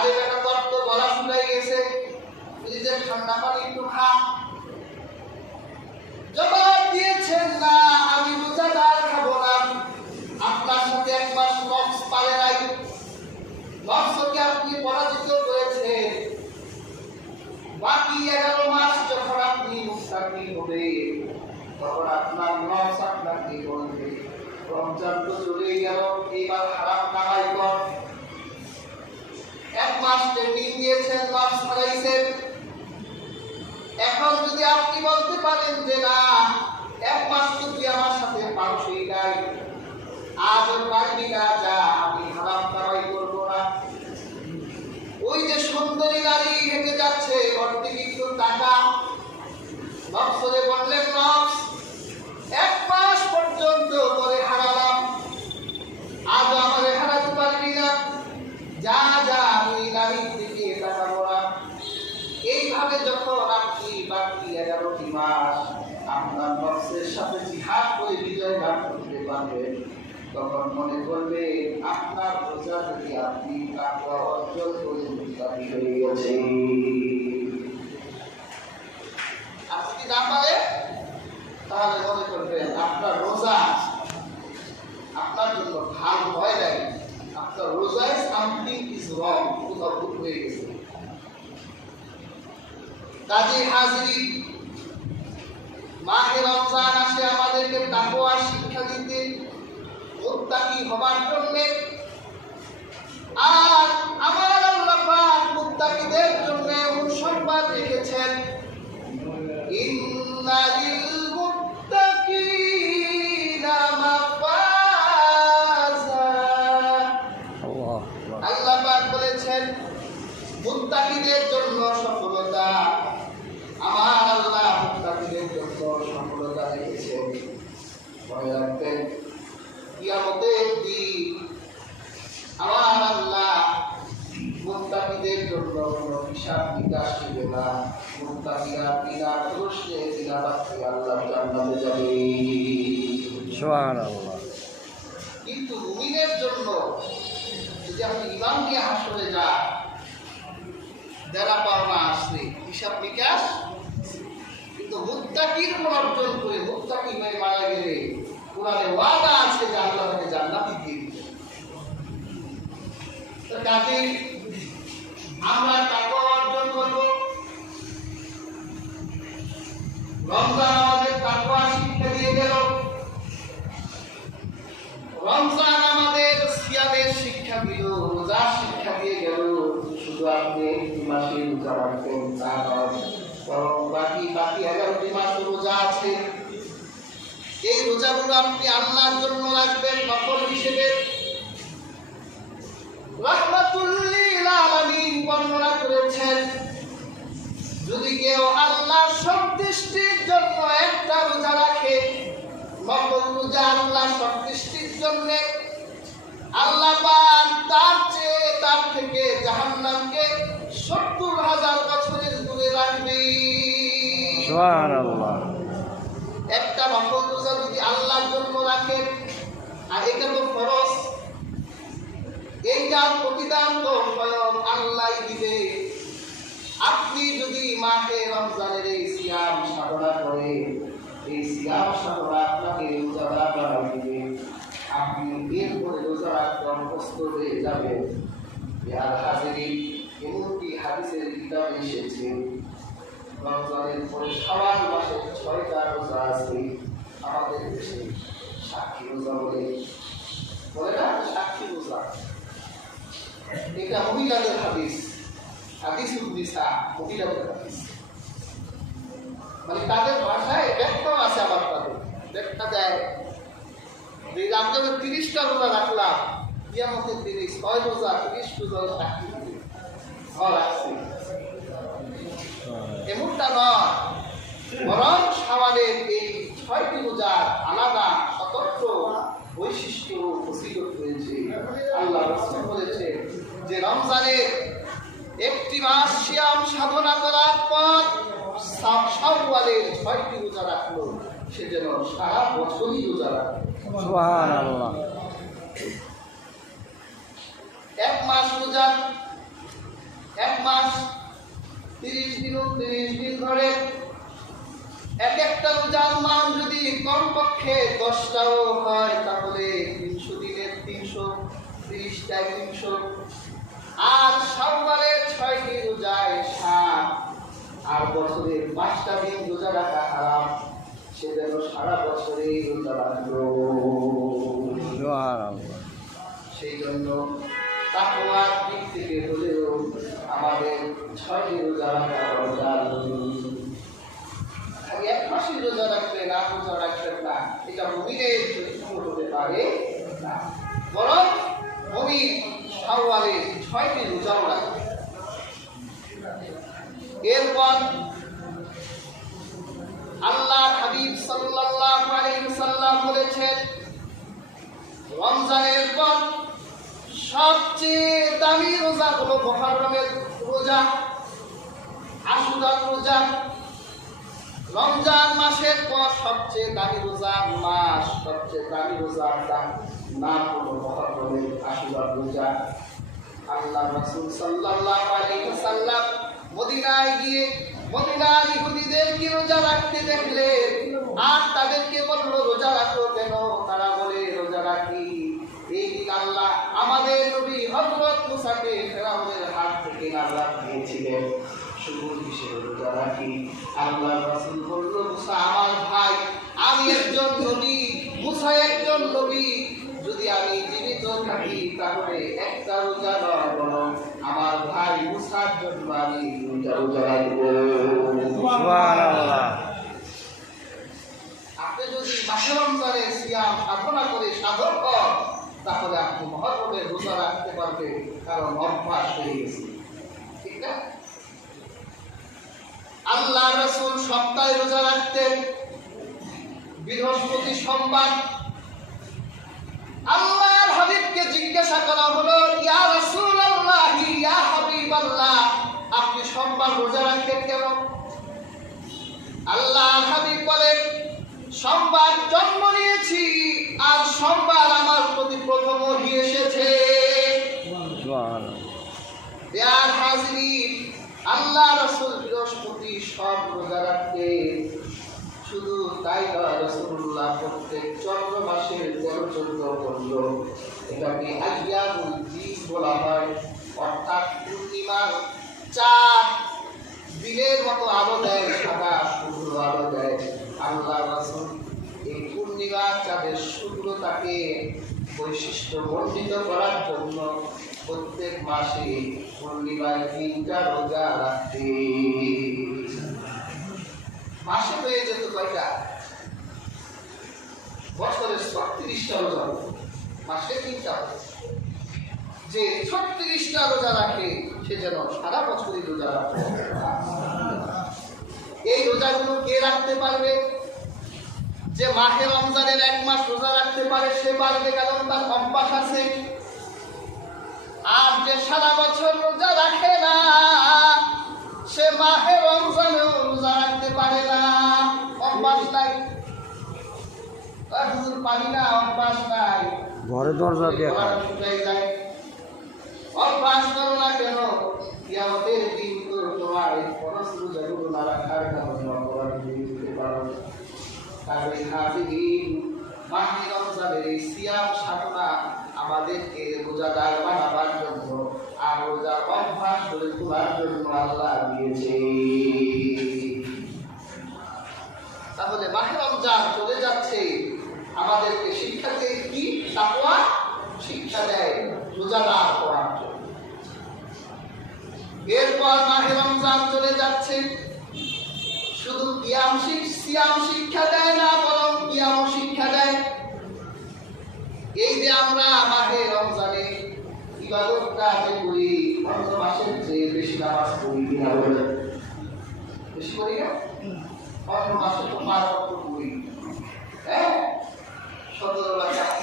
আরে বেটা তোর তো গলা শুকাই গেছে, ফ্রিজের ঠান্ডা পানি একটু খা। জবাব দিয়েছেন না, আমি রোজাদার খাবো না। আপনার সাথে 1 মাস নফস পারে নাই, নফসকে আপনি পরাজিত করেছেন। বাকি 11 মাস যখন আপনি মুস্তাকি হবে, তখন আপনার নফস আপনাকে বলবে রমজান তো চলে গেল, এবার হারাম কামাই কর। 1 মাস ট্রেনিং দিয়েছেন, নফস হারাইছেন। এখন যদি আপনি বলতে পারেন যে না, 1 মাস তো তুই আমার সাথে পারছই নাই, আজও পারবি না, যা আমি হারাম কামাই করবো না। ওই যে সুন্দরী নারী হেঁটে যাচ্ছে, অর্ধে কিন্তু টাকা, নফসরে বললেন নফস 1 মাস পর্যন্ত তোরে হারালাম, আজও আমারে হারাতে পারবি না, যা যা আমি নারীর দিকে তাকাবো না। এইভাবে যখন আপনি বাকি 11টি মাস আপনার নফসের সাথে জিহাদ করে বিজয় লাভ করতে পারবেন, তখন মনে করবে আপনার রোজা থেকে আপনি তাকওয়া অর্জন করে মুত্তাকি হয়ে গেছেন। আপনি যদি না পারেন তাহলে মনে করবেন আপনার রোজা আপনার জন্য ভালো হয় নাই, আপনার রোজায় সামথিং ইজ রং, কোথাও ভুল হয়ে গেছে। কাজী হাজরি, মাহে রমজান আসে আমাদেরকে তাকওয়ার শিক্ষা দিতে, মুত্তাকি হবার জন্য। আর আমার আল্লাহ পাক মুত্তাকিদের জন্য এমন সংবাদ রেখেছেন, ইন্নালিল মুত্তাকিনা মাফাজা। আল্লাহ পাক বলেছেন মুত্তাকিদের জন্য সফলতা। আমার আল্লাহ মুত্তাকিদের জন্য সফলতা রেখেছেন। মনে রাখবেন কিয়ামতের দিন আমার আল্লাহ মুত্তাকিদের জন্য কোনো হিসাব নিকাশ নেবে না। মুত্তাকিরা বিনা প্রশ্নে বিনা বাক্যে আল্লাহর জান্নাতে যাবে। সুবহানাল্লাহ। কিন্তু মুমিনের জন্য যদি আপনি ঈমান নিয়ে হাসরে যান, যারা পাওনা আসছে হিসাব নিকাশ, কিন্তু মুত্তাকির গুণ অর্জন করে মুত্তাকি হয়ে মারা গেলে কোরআনে ওয়াদা আছে যে আল্লাহ তাকে জান্নাতে দিয়ে দিবেন। তো কাজে আমরা তাকওয়া অর্জন করব। রমজান আমাদের তাকওয়া শিক্ষা দিয়ে গেল, রমজান আমাদের সিয়ামের শিক্ষা দিল, রোজার শিক্ষা দিয়ে গেল। শুধু আপনি 1 মাসে রোজা রাখবেন তা নয়, বরং বাকি 11টি মাস রোজা আছে। এই রোজাগুলো আপনি আল্লাহর জন্য রাখবেন নফল হিসেবে। রাহমাতুল লিল আলামিন বর্ণনা করেছেন, যদি কেউ আল্লাহর সন্তুষ্টির জন্য একটা রোজা রাখে, নফল রোজা আল্লাহর সন্তুষ্টির জন্য, আল্লাহ পাক তার থেকে জাহান্নামকে 70,000 বছরের দূরে রাখবে। সুবহানাল্লাহ। একটা নফল রোজা যদি আল্লাহর জন্য রাখেন, আর এটা তো ফরজ, এইটার প্রতিদান তো স্বয়ং আল্লাহই দিবে। আপনি যদি মাহে রমজানের এই সিয়াম সাধনা করেন, এই সিয়াম সাধনা আপনাকে রোজাদার বানাই দিবে। আপনি এরপরে রোজা রাখতে অভ্যস্ত হয়ে যাবেন। আর হাজিরিন, এমনকি হাদিসের কিতাবে এসেছে রমজানের পরে শাওয়াল মাসের 6টা রোজা আছে। আমাদের দেশে সাক্ষী রোজা বলে না, সাক্ষী রোজা, এটা মহিলাদের হাদিস, হাদিস উদ্দিসা, মহিলাদের হাদিস, মানে তাদের ভাষায় ব্যাখ্যাও আছে। আবার তাদের ব্যাখ্যা দেয় যে আমরা 30টা রোজা রাখলাম, কিয়ামতের দিনে 6 রোজা 30 রোজা সাক্ষী রাখছি, এমনটা নয়। বরং শাওয়ালের এই 6টি রোজার আলাদা স্বতন্ত্র বৈশিষ্ট্য ফজিলত রয়েছে। আল্লাহ রাসূল বলেছে যে রমজানের 1টি মাস সিয়াম সাধনা করার পর শাওয়ালের 6টি রোজা রাখলো, সে যেন সারা বছরই রোজা রাখে। সুবহানাল্লাহ। 1 মাস রোজা এক মাস 30 দিন 30 দিন ধরে এক একটা রোজার মান যদি কমপক্ষে 10টাও হয় তাহলে 300 দিনের 330টায় 300, আর শাওয়ালের 6টি রোজায় 7, আর বছরের 5টা দিন রোজা রাখা হারাম, সে যেন সারা বছরে রোজা রাখলো। সেই জন্য তাকওয়ার দিক থেকে হলেও আমাদের 6টি রোজা রাখা দরকার। এক মাসের রোজা রাখবেন আর রোজা রাখবেন না, এটা মুমিনের চরিত্র হতে পারে না, বরং মুমিন শাওয়ালের 6টি রোজাও রাখবে। এরপর আল্লাহর হাবিব সাল্লাল্লাহু আলাইহি ওয়াসাল্লাম বলেছেন, রমজানের পর সবচেয়ে দামি রোজা হলো মুহররমের রোজা, আশুরার রোজা। রমজান মাসের পর সবচেয়ে দামি রোজার মাস, সবচেয়ে দামি রোজার নাম হলো মুহররমের আশুরার রোজা। আল্লাহ রাসূল সাল্লাল্লাহু আলাইহি ওয়াসাল্লাম মদিনায় গিয়ে মদিনার ইহুদিদেরকে রোজা রাখতে দেখলেন, আর তাদেরকে বলল রোজা রাখো কেন? তারা বলে রোজা রাখি এই দিন আল্লাহ আমাদের নবী হযরত মুসাকে ফেরাউনের হাত থেকে নাজাত দিয়েছিলেন, শুকুর হিসেবে রোজা রাখি। আল্লাহ রাসূল বলল, মুসা আমার ভাই, আমি একজন নবী, মুসা একজন নবী, যদি আমি জীবিত থাকি তাহলে একটা রোজা নয় বরং আমার ভাই মুসার জন্য আমি রোজা রাখবো। সুবহানাল্লাহ। আপনি যদি মাহে রমজানের সিয়াম সাধনা করে সাধক হন তাহলে আপনি মুহররমের রোজা রাখতে পারবেন, কারণ অভ্যাস হয়ে গেছে, ঠিক না? আল্লাহ রাসূল সপ্তাহে রোজা রাখতেন, বৃহস্পতি সোমবার। আল্লাহর হাবিবকে জিজ্ঞাসা করা হলো, ইয়া রাসূলুল্লাহ, ইয়া হাবিবাল্লাহ, আপনি সোমবার রোজা রাখেন কেন? আল্লাহর হাবিব বলেন, সোমবার জন্ম নিয়েছি আর সোমবার আমার প্রতি প্রথম ওহী এসেছে। ইয়া হাজিরিন, আল্লাহ রাসূল বৃহস্পতি সব রোজা রাখতেন। শুধু তাই নয়, রাসূলুল্লাহ প্রত্যেক চন্দ্র মাসের 13-14 করল, এটাকে আইয়ামুল বীজ বলা হয়, অর্থাৎ পূর্ণিমার চাঁদ দিনের মতো আলো দেয়, সাদা শুভ্র আলো দেয়। আল্লাহ রাসূল এই পূর্ণিমার চাঁদের শুভ্রতাকে বৈশিষ্ট্য মণ্ডিত করার জন্য প্রত্যেক মাসে পূর্ণিমার 3টা রোজা রাখতেন। মাসে হয়ে যেত কয়টা? বছরে 36টা রোজা, মাসে 3টা। যে 36টা রোজা রাখে সে যেন সারা বছরই রোজা রাখে। এই রোজাগুলো কে রাখতে পারবে? যে মাহে রমজানের 1 মাস রোজা রাখতে পারে সে পারবে, কারণ তার অভ্যাস আছে। আর যে সারা বছর রোজা রাখে না সে মাহে রমজানেও রোজা রাখতে পারে না, অভ্যাস নাই। হুজুর পারি না, অভ্যাস নাই, ঘরে দরজা দিয়ে যায়। অভ্যাস করো না কেন? কিয়ামতের দিন তো তোমার এই ফরজ রোজাগুলো না রাখার কারণে অপরাধ হয়ে যেতে পারো। তাহলে হাজিরিন, মাহে রমজানের এই সিয়াম সাধনা আমাদেরকে রোজাদার বানাবার জন্য আর রোজার অভ্যাস করে তোলার জন্য আল্লাহ দিয়েছে। তাহলে মাহে রমজান চলে যাচ্ছে, আমাদেরকে শিক্ষা দেয় কি? তাকওয়া শিক্ষা দেয় রোজাদার হওয়ার জন্য। এরপর মাহে রমজান চলে যাচ্ছে, শুধু সিয়াম শিক্ষা দেয় না, বরং কিয়াম শিক্ষা দেয়। এই যে আমরা মাহে রমজানে ইবাদতটা যে করি, অন্য মাসের চেয়ে বেশি নামাজ পড়ি কিনা বলে? বেশি করি না? অন্য মাসে তো 5 ওয়াক্ত পড়ি, হ্যাঁ, 17 রাকাত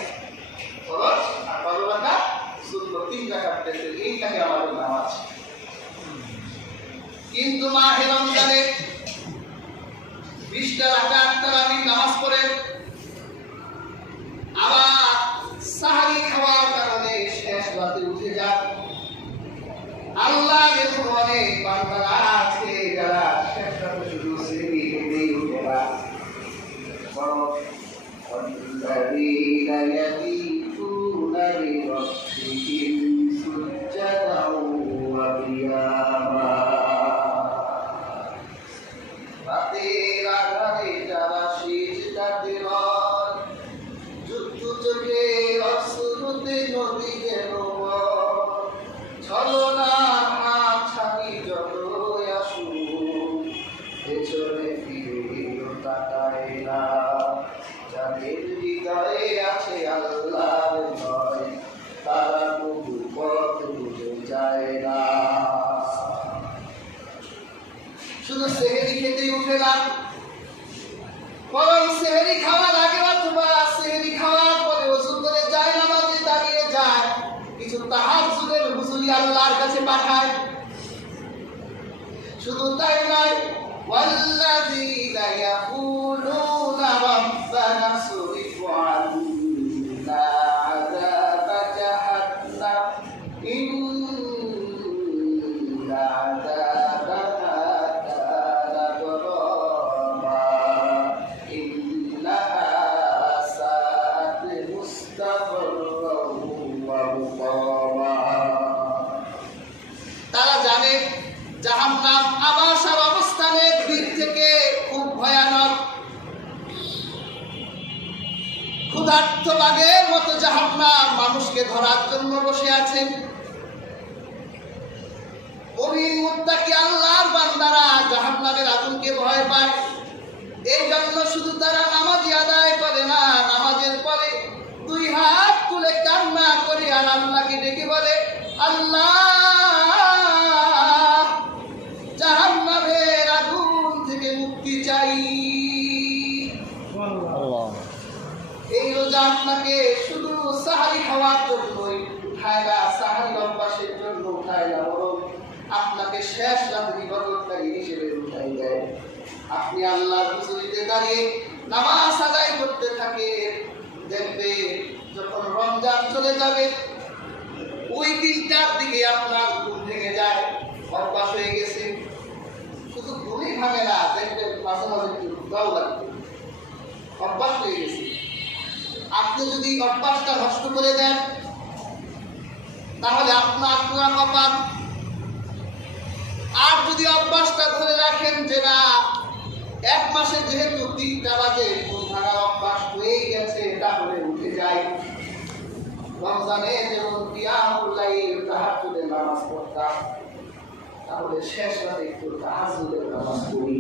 ফরজ আর 12 রাকাত সুন্নাত, 3 রাকাত পেতে, এইটাকে আমাদের নামাজ। কিন্তু মাহে রমজানে 20টা রাকাত তারাবি নামাজ পড়ে, আবার সাহারি খাওয়ার কারণে শেষ রাতে উঠে যান, আল্লাহ এরকম অনেক বান্দারা আছে যারা শেষ রাতে শুধু সেহরি খেতেই উঠে না, বরং والذين يبيتون لربهم سجدا وقياما রাতের আধারে যারা সিজদাতে রয়, যুদ্ধ চোখে অশ্রুতে নদী যেন ছলনার হাত ছানি যতই আসুক, পেছনে ফিরেও তাকায় না। যাদের হৃদয়ে আছে আল্লাহর ভয়, তারা তবু পথ ভুলে যায় না। শুধু সেহরি খেতেই উঠে না, বরং সেহরি খাওয়ার আগে অথবা সেহরি খাওয়ার পরে ওযু করে যায়, নামাজে দাঁড়িয়ে যায়, কিছু তাহাজ্জুদের হুজুরি আল্লাহর কাছে পাঠায়। শুধু তাই নয়, ওয়াল্লাযীনা ইয়াকুলুনা রাব্বানা সরিফ আন্না আযাবা জাহান্নাম ইন্না আযাবাহা কানা গরামা ইন্নাহা সাআত মুস্তাকররাও ওয়া মুকামা। তারা জানে জাহান্নাম আবাসার অবস্থানের দিক থেকে খুব ভয়ানক। ক্ষুধার্ত বাঘের মতো জাহান্নাম মানুষকে ধরার জন্য বসে আছে। মুমিন মুত্তাকি আল্লাহর বান্দারা জাহান্নামের আগুনকে ভয় পায়। এই জন্য শুধু তারা নামাজি আদায় করে না, নামাজের পরে দুই হাত তুলে কান্না করে আর আল্লাহকে ডেকে বলে, আল্লাহ জাহান্নামের আগুন থেকে মুক্তি চাই। এই রোজা আপনাকে শুধু সাহারি খাওয়ার জন্যই উঠায় না, সাহারি অভ্যাসের জন্য উঠায় না, বরং আপনাকে শেষ রাতের ইবাদতকারী হিসেবে উঠাই দেয়। আপনি আল্লাহর হুজুরিতে দাঁড়িয়ে নামাজ আদায় করতে থাকে, দেখবে যখন রমজান চলে যাবে ওই দিনটার দিকে আপনার ঘুম ভেঙে যায়, অভ্যাস হয়ে গেছে। শুধু ঘুমই ভাঙে না, দেখবেন মাঝে মাঝে একটু দাও লাগবে, অভ্যাস হয়ে গেছে। আপনি যদি অভ্যাসটা নষ্ট করে দেন তাহলে আপনার পুরা কপাল। আর যদি অভ্যাসটা ধরে রাখেন যে না, এক মাসে যেহেতু 3টা বাজে ঘুম ভাঙার অভ্যাস হয়ে গেছে, তাহলে উঠে যাই। রমজানে যেমন কিয়ামুল লাইল তাহাজ্জুদের নামাজ পড়তাম, তাহলে শেষ রাতে একটু তাহাজ্জুদের নামাজ পড়ি।